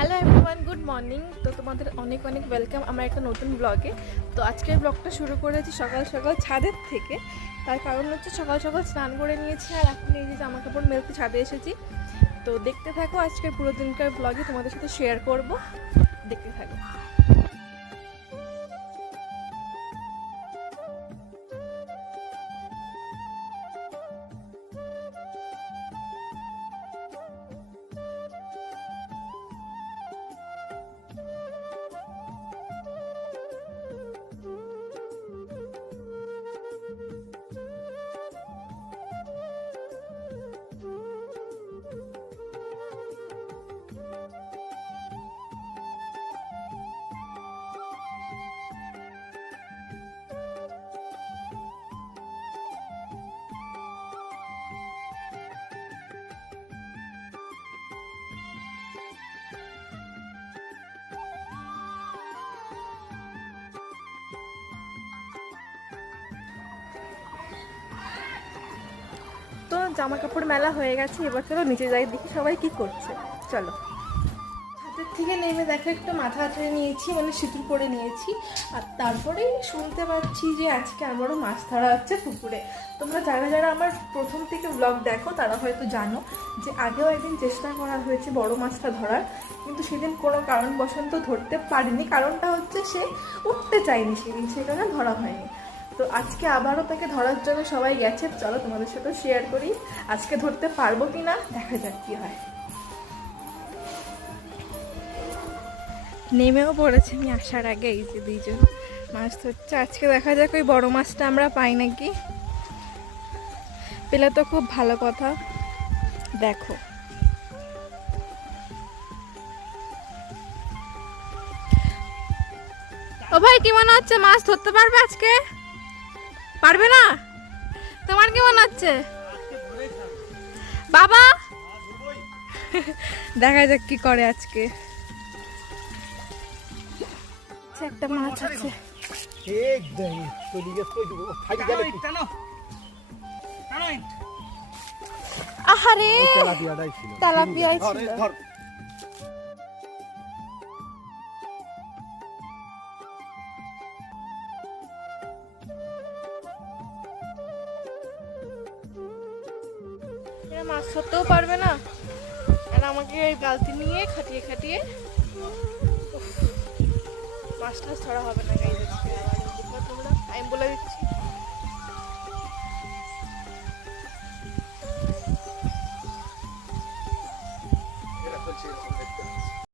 Hello everyone, good morning. তো তোমাদের অনেক অনেক ওয়েলকাম আমার একটা নতুন ব্লগে। তো আজকের ব্লগটা শুরু করেছি সকাল সকাল ছাদের থেকে। তার কারণ হচ্ছে সকাল সকাল স্নান করে নিয়েছি আর এখন এই যে জামা কাপড় মেলতে ছাদে এসেছি। তো দেখতে থাকো আজকের পুরো দিনকার ব্লগে, তোমাদের সাথে শেয়ার করব, দেখতে থাকো। তো জামা কাপড় মেলা হয়ে গেছে, এবার চলো নিচে যাই, দেখি সবাই কি করছে। চলো। ছাদের থেকে নেমে দেখো একটু মাথা আঁচড়ে নিয়েছি, মানে সিঁদুর করে নিয়েছি। আর তারপরেই শুনতে পাচ্ছি যে আজকে আমারও মাছ ধরা হচ্ছে পুকুরে। তোমরা যারা যারা আমার প্রথম থেকে ব্লগ দেখো তারা হয়তো জানো যে আগেও একদিন চেষ্টা করা হয়েছে বড় মাছটা ধরার, কিন্তু সেদিন কোনো কারণবশত ধরতে পারিনি। কারণটা হচ্ছে সে উঠতে চায়নি সেদিন, সে কারণে ধরা হয়নি। তো আজকে আবারও তাকে ধরার জন্য সবাই গেছে। চলো তোমাদের সাথে শেয়ার করি আজকে ধরতে পারবো কিনা, দেখা যাক কি হয়। নেমেও পড়েছে আমি আসার আগে, এই যে দুইজন মাছ ধরছে। আজকে দেখা যাক ওই বড় মাছটা আমরা পাই নাকি, পেলে তো খুব ভালো কথা। দেখো ও ভাই, কি মনে হচ্ছে মাছ ধরতে পারবে আজকে? পারবে না? তোমার কি মনে হচ্ছে বাবা? দেখা যাক কি করে আজকে। একটা মাছ আছে। আহারে তেলাপিয়াই ছিল। মাছ ধরতেও পারবে না আর আমাকে এই বালতি নিয়ে খাটিয়ে খাটিয়ে মাছ টাছ ধরা হবে না। গাইজ তোমরা, আমি বলে দিচ্ছি